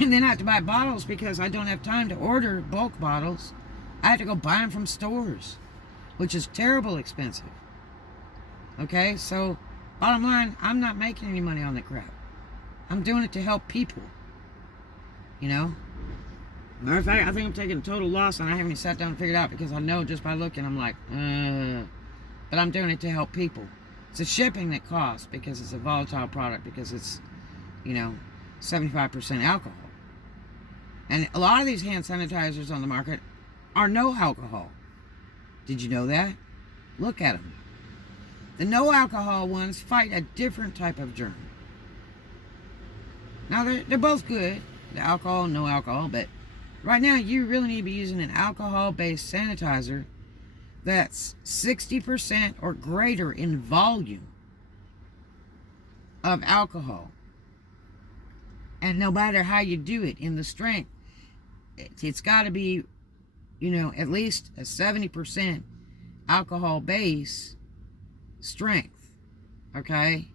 And then I have to buy bottles because I don't have time to order bulk bottles. I have to go buy them from stores, which is terrible expensive. Okay, so bottom line, I'm not making any money on that crap. I'm doing it to help people. You know? Matter of fact, I think I'm taking a total loss, and I haven't even sat down and figured it out because I know just by looking, I'm like, but I'm doing it to help people. It's the shipping that costs because it's a volatile product, because it's, 75% alcohol. And a lot of these hand sanitizers on the market are no alcohol. Did you know that? Look at them. The no alcohol ones fight a different type of germ. Now, they're both good, the alcohol and no alcohol, but right now you really need to be using an alcohol-based sanitizer that's 60% or greater in volume of alcohol. And no matter how you do it in the strength, it's got to be, at least a 70% alcohol base strength. Okay?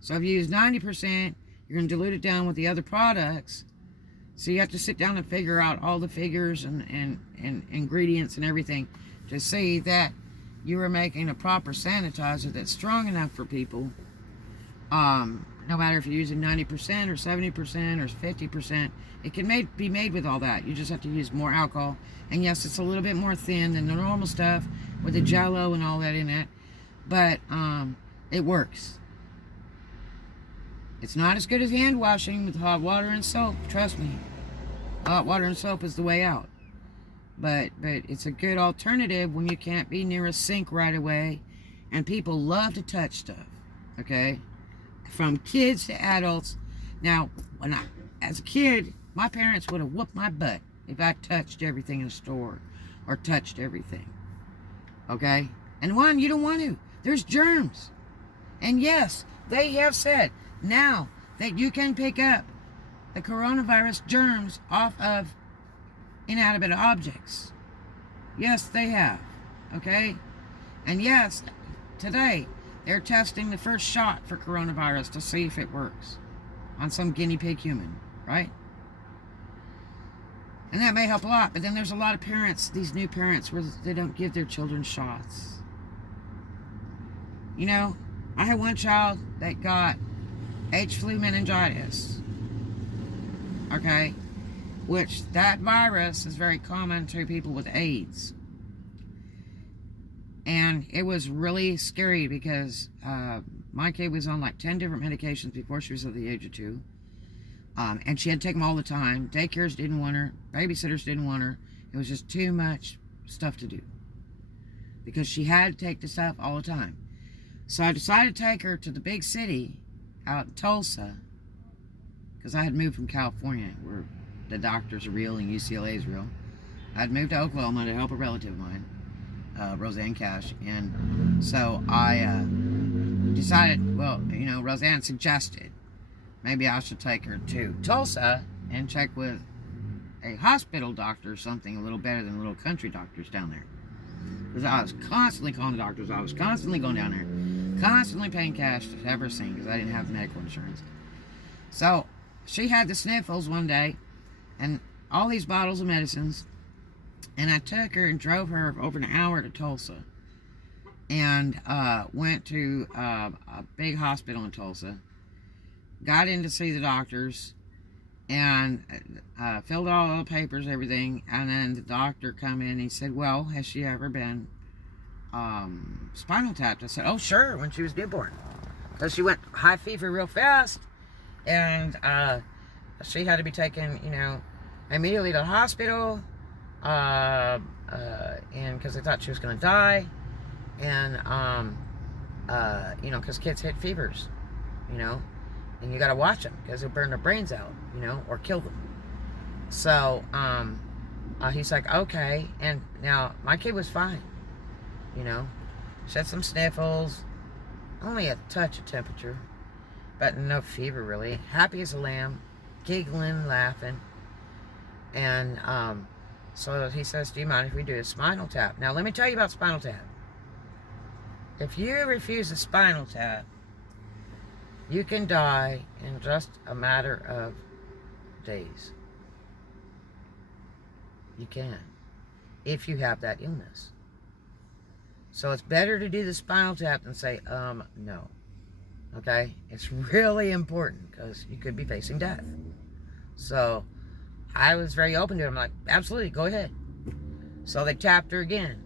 So if you use 90%, you're going to dilute it down with the other products. So you have to sit down and figure out all the figures and ingredients and everything to see that you are making a proper sanitizer that's strong enough for people. No matter if you're using 90% or 70% or 50%, it can be made with all that. You just have to use more alcohol. And yes, it's a little bit more thin than the normal stuff with the Jell-O and all that in it. But it works. It's not as good as hand washing with hot water and soap. Trust me. Hot water and soap is the way out. But it's a good alternative when you can't be near a sink right away. And people love to touch stuff. Okay? From kids to adults. Now, as a kid, my parents would have whooped my butt if I touched everything in the store or touched everything. Okay? And one, you don't want to. There's germs. And yes, they have said now that you can pick up the coronavirus germs off of inanimate objects. Yes, they have. Okay? And yes, today they're testing the first shot for coronavirus to see if it works on some guinea pig human, right? And that may help a lot, but then there's a lot of parents, these new parents, where they don't give their children shots. I had one child that got H. flu meningitis, okay? Which, that virus is very common to people with AIDS. And it was really scary because my kid was on like 10 different medications before she was at the age of 2. And she had to take them all the time. Daycares didn't want her. Babysitters didn't want her. It was just too much stuff to do. Because she had to take the stuff all the time. So I decided to take her to the big city out in Tulsa. Because I had moved from California, where the doctors are real and UCLA is real. I'd moved to Oklahoma to help a relative of mine. Roseanne Cash, and so I decided, Roseanne suggested maybe I should take her to Tulsa and check with a hospital doctor or something a little better than little country doctors down there, because I was constantly calling the doctors, I was constantly going down there, constantly paying cash to have her seen because I didn't have medical insurance. So she had the sniffles one day and all these bottles of medicines. And I took her and drove her over an hour to Tulsa. And went to a big hospital in Tulsa. Got in to see the doctors. And filled out all the papers, everything. And then the doctor come in and he said, well, has she ever been spinal tapped? I said, oh, sure, when she was newborn. Because she went high fever real fast. And she had to be taken, immediately to the hospital. And because they thought she was going to die, and because kids hit fevers, and you got to watch them because they'll burn their brains out, or kill them. So he's like, okay. And now my kid was fine, she had some sniffles, only a touch of temperature, but no fever really, happy as a lamb, giggling, laughing. And so he says, do you mind if we do a spinal tap? Now, let me tell you about spinal tap. If you refuse a spinal tap, you can die in just a matter of days. You can, if you have that illness. So it's better to do the spinal tap than say, no. Okay? It's really important because you could be facing death. So I was very open to it. I'm like, absolutely, go ahead. So they tapped her again.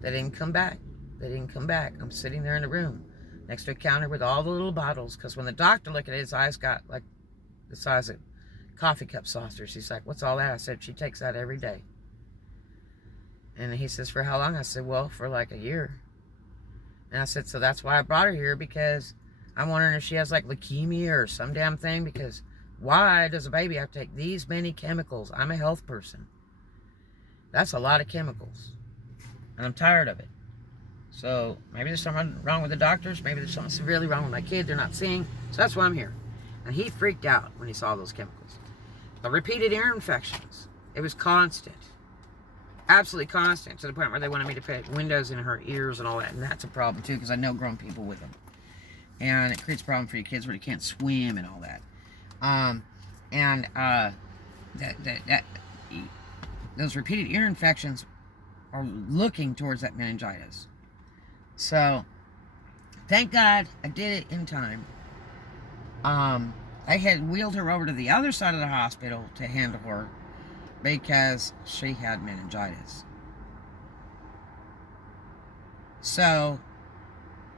They didn't come back. They didn't come back. I'm sitting there in the room next to a counter with all the little bottles, because when the doctor looked at it, his eyes got like the size of coffee cup saucers. He's like, what's all that? I said, she takes that every day. And he says, for how long? I said, well, for like a year. And I said, so that's why I brought her here, because I'm wondering if she has like leukemia or some damn thing, because why does a baby have to take these many chemicals? I'm a health person. That's a lot of chemicals. And I'm tired of it. So maybe there's something wrong with the doctors. Maybe there's something severely wrong with my kid. They're not seeing. So that's why I'm here. And he freaked out when he saw those chemicals. The repeated ear infections. It was constant. Absolutely constant, to the point where they wanted me to put windows in her ears and all that. And that's a problem too, because I know grown people with them. And it creates a problem for your kids where they can't swim and all that. Those repeated ear infections are looking towards that meningitis. So, thank God I did it in time. I had wheeled her over to the other side of the hospital to handle her because she had meningitis. So,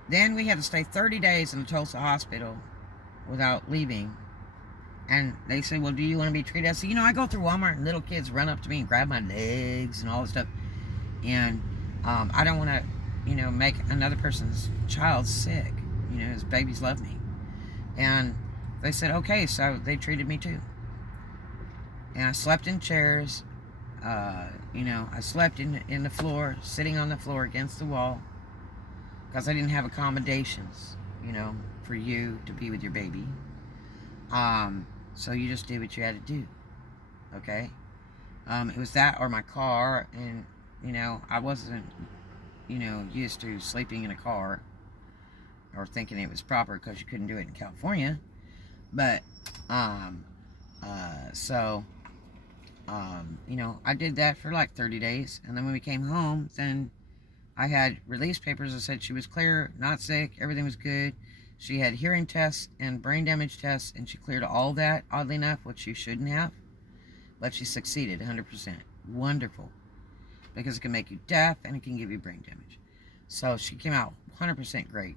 then we had to stay 30 days in the Tulsa hospital without leaving. And they said, well, do you want to be treated? I said, I go through Walmart and little kids run up to me and grab my legs and all this stuff. And I don't want to, make another person's child sick. His babies love me. And they said, okay, so they treated me too. And I slept in chairs. I slept in the floor, sitting on the floor against the wall, because I didn't have accommodations, for you to be with your baby. So you just did what you had to do. Okay? It was that or my car, and, I wasn't, used to sleeping in a car or thinking it was proper because you couldn't do it in California. But, I did that for like 30 days. And then when we came home, then I had release papers that said she was clear, not sick, everything was good. She had hearing tests and brain damage tests, and she cleared all that, oddly enough, which she shouldn't have. But she succeeded 100%. Wonderful. Because it can make you deaf and it can give you brain damage. So she came out 100% great.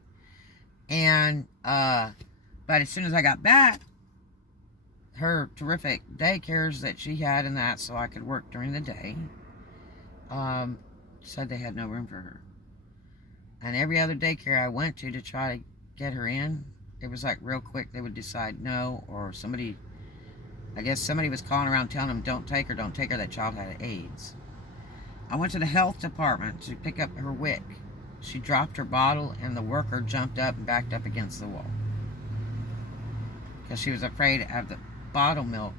And, but as soon as I got back, her terrific daycares that she had and that, so I could work during the day, said they had no room for her. And every other daycare I went to try to get her in, it was like real quick they would decide no, or somebody was calling around telling them don't take her, that child had AIDS. I went to the health department to pick up her WIC. She dropped her bottle and the worker jumped up and backed up against the wall because she was afraid of the bottle milk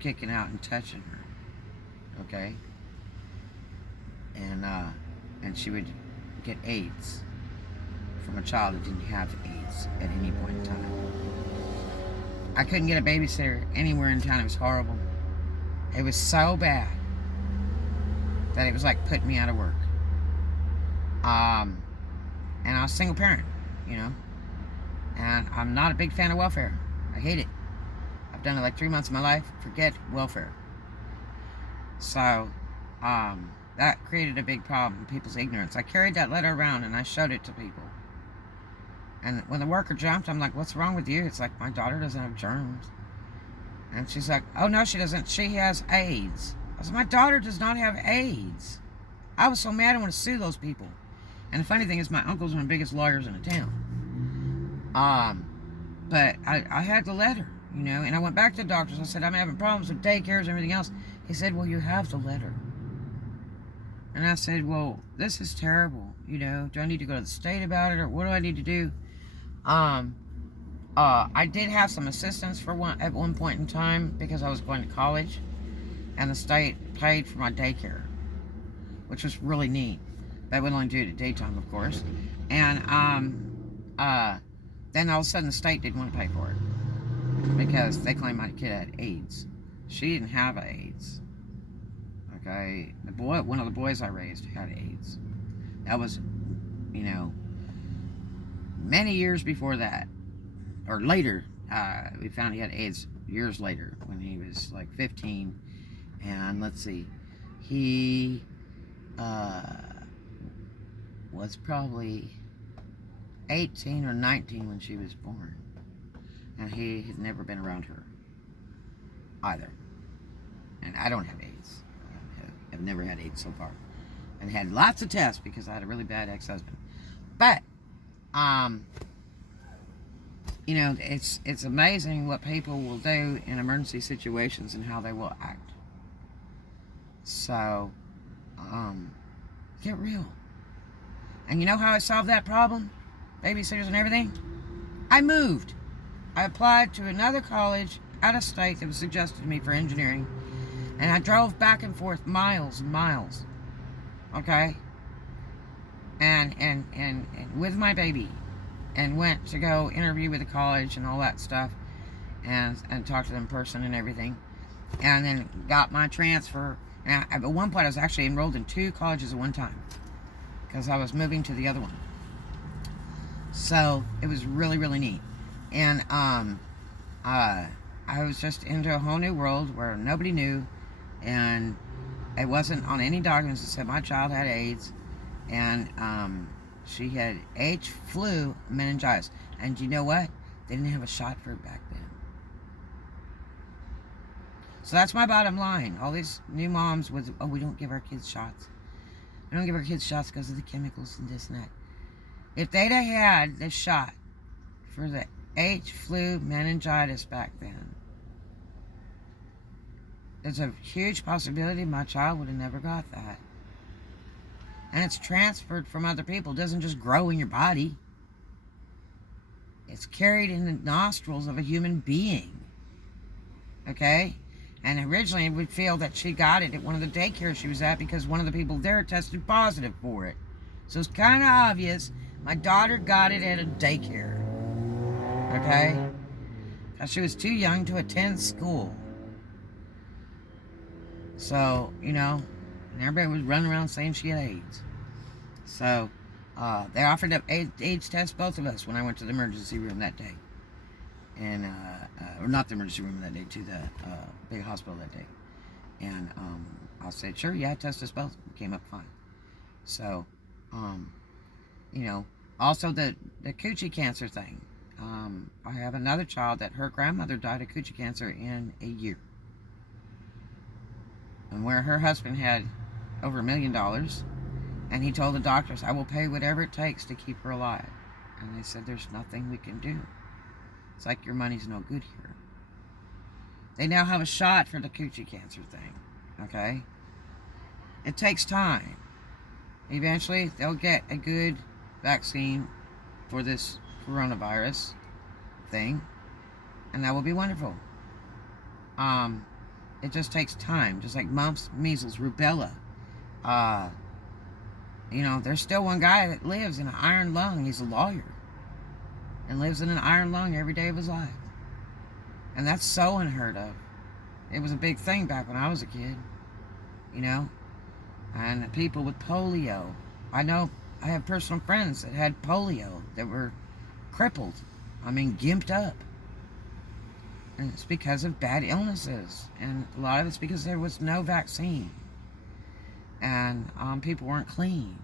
kicking out and touching her. Okay? And she would get AIDS from a child that didn't have AIDS at any point in time. I couldn't get a babysitter anywhere in town. It was horrible. It was so bad that it was like putting me out of work. And I was a single parent, and I'm not a big fan of welfare. I hate it. I've done it like 3 months of my life. Forget welfare. So, that created a big problem, people's ignorance. I carried that letter around and I showed it to people. And when the worker jumped, I'm like, what's wrong with you? It's like, my daughter doesn't have germs. And she's like, oh no, she doesn't. She has AIDS. I said, my daughter does not have AIDS. I was so mad I want to sue those people. And the funny thing is, my uncle's one of the biggest lawyers in the town. But I had the letter, and I went back to the doctors. I said, I'm having problems with daycares and everything else. He said, well, you have the letter. And I said, well, this is terrible. Do I need to go to the state about it, or what do I need to do? I did have some assistance at one point in time because I was going to college, and the state paid for my daycare, which was really neat. They would only do it at daytime, of course. And then all of a sudden the state didn't want to pay for it because they claimed my kid had AIDS. She didn't have AIDS. Okay, one of the boys I raised had AIDS. That was, you know, many years before that, or later. We found he had AIDS years later when he was like 15, and let's see, he was probably 18 or 19 when she was born, and he had never been around her either. And I don't have AIDS. I've never had AIDS so far, and had lots of tests because I had a really bad ex-husband. But you know, it's amazing what people will do in emergency situations and how they will act. So get real. And you know how I solved that problem? Babysitters and everything? I moved. I applied to another college out of state that was suggested to me for engineering, and I drove back and forth miles and miles. Okay? And with my baby, and went to go interview with the college and all that stuff, and talk to them in person and everything, and then got my transfer. And at one point I was actually enrolled in 2 colleges at one time because I was moving to the other one. So it was really, really neat. And I was just into a whole new world where nobody knew, and it wasn't on any documents that said my child had AIDS, and she had H flu meningitis. And you know what? They didn't have a shot for it back then. So that's my bottom line. All these new moms with, oh, we don't give our kids shots. We don't give our kids shots because of the chemicals and this and that. If they'd have had the shot for the H flu meningitis back then, there's a huge possibility my child would have never got that. And it's transferred from other people. It doesn't just grow in your body. It's carried in the nostrils of a human being. Okay? And originally we feel that she got it at one of the daycares she was at because one of the people there tested positive for it. So it's kind of obvious my daughter got it at a daycare. Okay? Because she was too young to attend school. So, you know, and everybody was running around saying she had AIDS. So, they offered up AIDS tests, both of us, when I went to the emergency room that day. And, or not the emergency room that day, to the big hospital that day. And I said, sure, yeah, test us both. We came up fine. So, you know, also the coochie cancer thing. I have another child that her grandmother died of coochie cancer in a year. And where her husband had over $1 million, and he told the doctors, I will pay whatever it takes to keep her alive. And they said, there's nothing we can do. It's like your money's no good here. They now have a shot for the coochie cancer thing. Okay? It takes time. Eventually, they'll get a good vaccine for this coronavirus thing, and that will be wonderful. It just takes time, just like mumps, measles, rubella. You know, there's still one guy that lives in an iron lung. He's a lawyer and lives in an iron lung every day of his life. And that's so unheard of. It was a big thing back when I was a kid, you know. And people with polio. I have personal friends that had polio that were crippled. I mean, gimped up. And it's because of bad illnesses. And a lot of it's because there was no vaccine. And people weren't clean.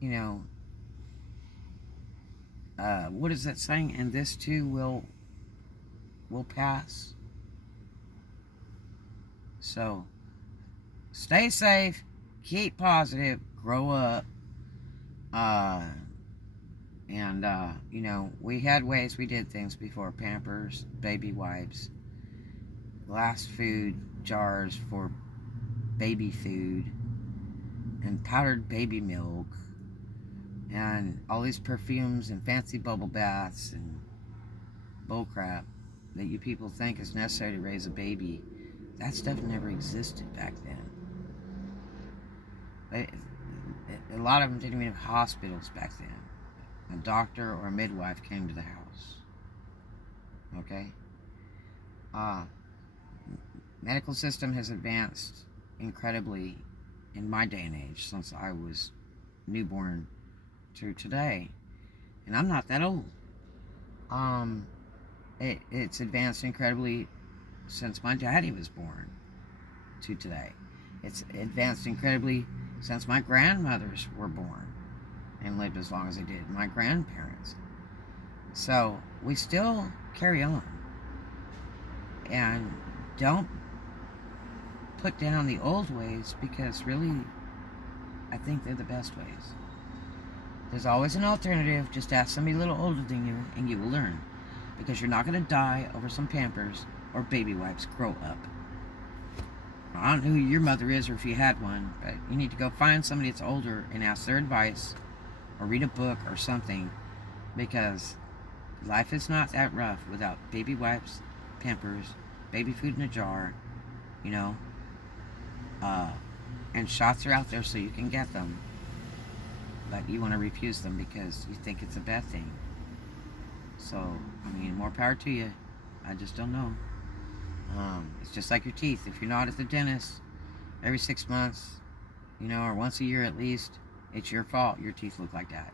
You know, what is that saying? And this too will pass. So, stay safe, keep positive, grow up. You know, we had ways we did things before. Pampers, baby wipes, glass food jars for baby food, and powdered baby milk, and all these perfumes and fancy bubble baths and bullcrap that you people think is necessary to raise a baby. That stuff never existed back then. A lot of them didn't even have hospitals back then. a doctor or a midwife came to the house. Okay? Medical system has advanced incredibly in my day and age since I was newborn to today. And I'm not that old. It's advanced incredibly since my daddy was born to today. It's advanced incredibly since my grandmothers were born and lived as long as they did, my grandparents. So we still carry on. And don't put down the old ways, because really, I think they're the best ways. There's always an alternative. Just ask somebody a little older than you and you will learn. Because you're not going to die over some Pampers or baby wipes. Grow up. I don't know who your mother is or if you had one, but you need to go find somebody that's older and ask their advice or read a book or something, because life is not that rough without baby wipes, Pampers, baby food in a jar, you know, and shots are out there so you can get them, but you want to refuse them because you think it's a bad thing. So, I mean, more power to you. I just don't know. It's just like your teeth. If you're not at the dentist every 6 months, you know, or once a year at least, it's your fault your teeth look like that.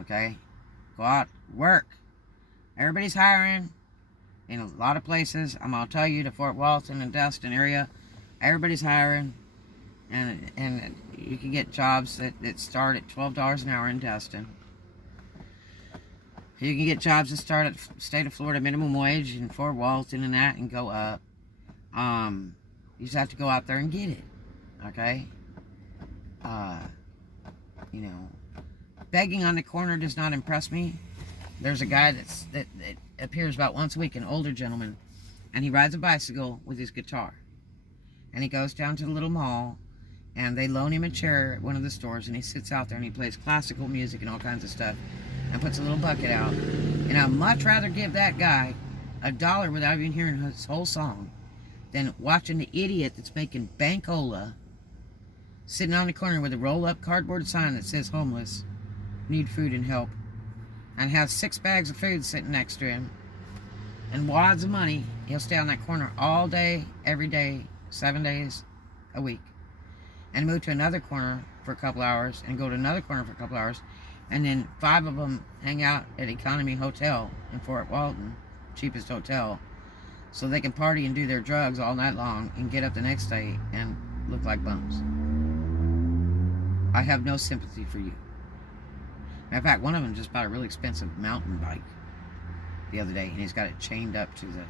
Okay? Go out, work. Everybody's hiring in a lot of places. I'm going to tell you, the Fort Walton and Destin area, everybody's hiring. And you can get jobs that start at $12 an hour in Destin. You can get jobs that start at state of Florida minimum wage in Fort Walton and that, and go up. You just have to go out there and get it. Okay? You know, begging on the corner does not impress me. There's a guy that appears about once a week, an older gentleman, and he rides a bicycle with his guitar. And he goes down to the little mall, and they loan him a chair at one of the stores, and he sits out there and he plays classical music and all kinds of stuff, and puts a little bucket out. And I'd much rather give that guy $1 without even hearing his whole song than watching the idiot that's making bankola sitting on the corner with a roll-up cardboard sign that says homeless, need food and help, and has 6 bags of food sitting next to him and wads of money. He'll stay on that corner all day, every day, 7 days a week, and move to another corner for a couple hours, and go to another corner for a couple hours, and then 5 of them hang out at Economy Hotel in Fort Walton, cheapest hotel, so they can party and do their drugs all night long and get up the next day and look like bums. I have no sympathy for you. Matter of fact, one of them just bought a really expensive mountain bike the other day, and he's got it chained up to the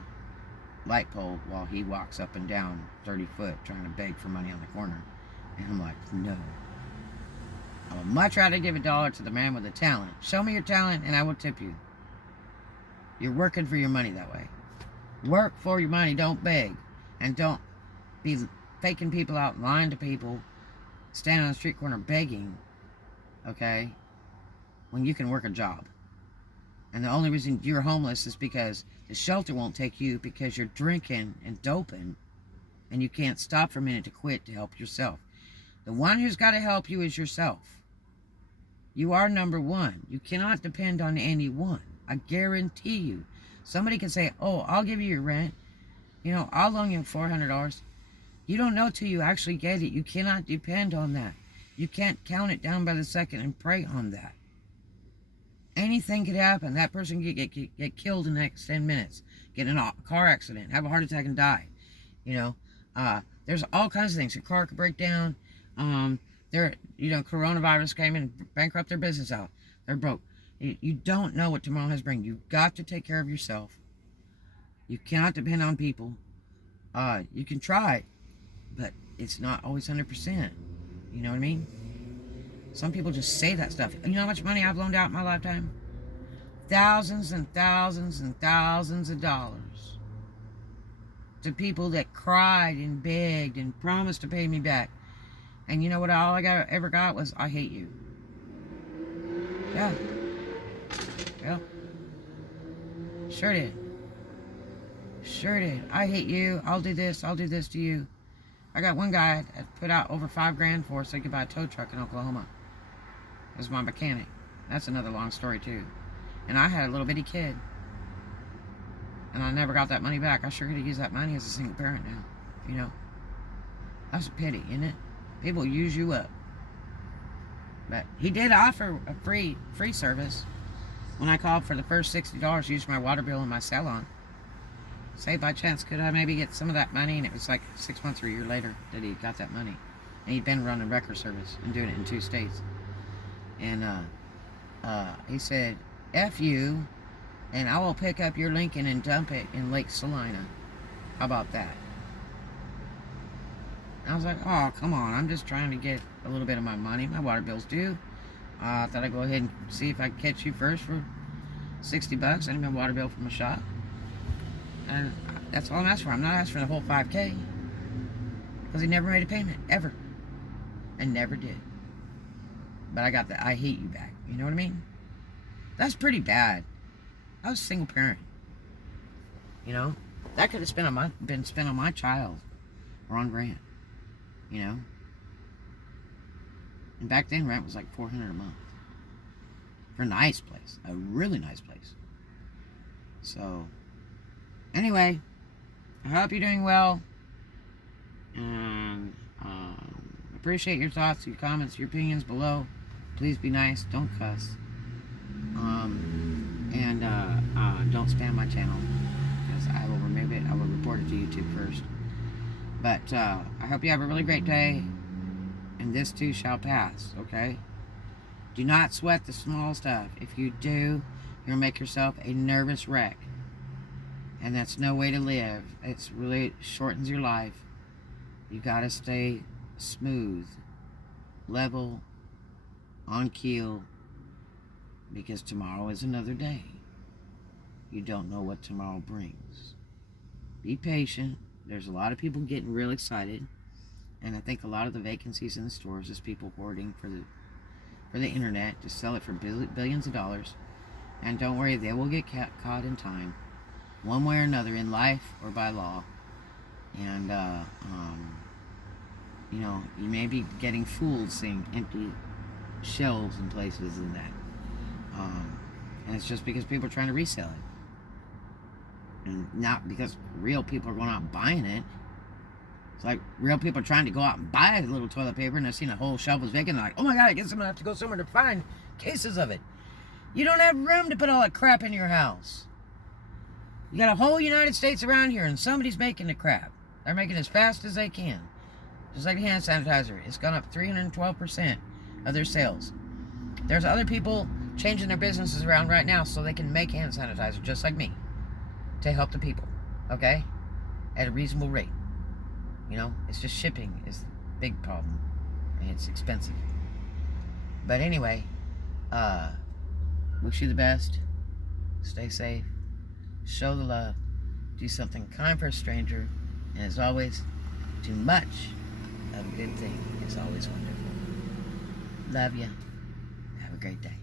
light pole while he walks up and down 30 foot trying to beg for money on the corner. And I'm like, no. I would much rather give $1 to the man with the talent. Show me your talent and I will tip you. You're working for your money that way. Work for your money. Don't beg. And don't be faking people out, lying to people, standing on the street corner begging, okay, when you can work a job. And the only reason you're homeless is because the shelter won't take you, because you're drinking and doping and you can't stop for a minute to quit to help yourself. The one who's got to help you is yourself. You are number one. You cannot depend on anyone. I guarantee you. Somebody can say, oh, I'll give you your rent. You know, I'll loan you $400. You don't know till you actually get it. You cannot depend on that. You can't count it down by the second and pray on that. Anything could happen. That person could get killed in the next 10 minutes. Get in a car accident. Have a heart attack and die. You know, there's all kinds of things. Your car could break down. Coronavirus came in and bankrupt their business out. They're broke. You don't know what tomorrow has bring. You've got to take care of yourself. You cannot depend on people. You can try, but it's not always 100%. You know what I mean? Some people just say that stuff. You know how much money I've loaned out in my lifetime? Thousands and thousands and thousands of dollars to people that cried and begged and promised to pay me back. And you know what all I ever got was, I hate you. Yeah. Well, sure did. Sure did. I hate you. I'll do this to you. I got one guy that put out over $5,000 for so he could buy a tow truck in Oklahoma. It was my mechanic. That's another long story, too. And I had a little bitty kid. And I never got that money back. I sure could have used that money as a single parent now. You know? That's a pity, isn't it? People use you up. But he did offer a free service. When I called for the first $60 to use my water bill in my salon. Say by chance, could I maybe get some of that money? And it was like 6 months or a year later that he got that money. And he'd been running record service and doing it in 2 states. And he said, F you, and I will pick up your Lincoln and dump it in Lake Salina. How about that? I was like, oh, come on. I'm just trying to get a little bit of my money. My water bill's due. I thought I'd go ahead and see if I could catch you first for $60. I need my water bill from my shop. And that's all I'm asking for. I'm not asking for the whole $5K. Because he never made a payment. Ever. And never did. But I got the I hate you back. You know what I mean? That's pretty bad. I was a single parent. You know? That could have been spent on my child. Or on rent. You know? And back then, rent was like $400 a month. For a nice place. A really nice place. So, anyway, I hope you're doing well. And appreciate your thoughts, your comments, your opinions below. Please be nice. Don't cuss. And don't spam my channel. Because I will remove it. I will report it to YouTube first. But I hope you have a really great day. And this too shall pass, okay? Do not sweat the small stuff. If you do, you'll make yourself a nervous wreck. And that's no way to live. It really shortens your life. You gotta stay smooth, level, on keel, because tomorrow is another day. You don't know what tomorrow brings. Be patient. There's a lot of people getting real excited. And I think a lot of the vacancies in the stores is people hoarding for the internet to sell it for billions of dollars. And don't worry, they will get caught in time, one way or another, in life or by law. And you know, you may be getting fooled seeing empty shelves and places and that. And it's just because people are trying to resell it, and not because real people are going out and buying it. It's like real people are trying to go out and buy a little toilet paper, and they're seeing a whole shelf was vacant. They're like, oh my God, I guess I'm going to have to go somewhere to find cases of it. You don't have room to put all that crap in your house. You got a whole United States around here, and somebody's making the crap. They're making it as fast as they can. Just like hand sanitizer. It's gone up 312% of their sales. There's other people changing their businesses around right now so they can make hand sanitizer, just like me, to help the people, okay? At a reasonable rate. You know, it's just shipping is the big problem. And it's expensive. But anyway, wish you the best. Stay safe. Show the love. Do something kind for a stranger. And as always, too much of a good thing is always wonderful. Love you. Have a great day.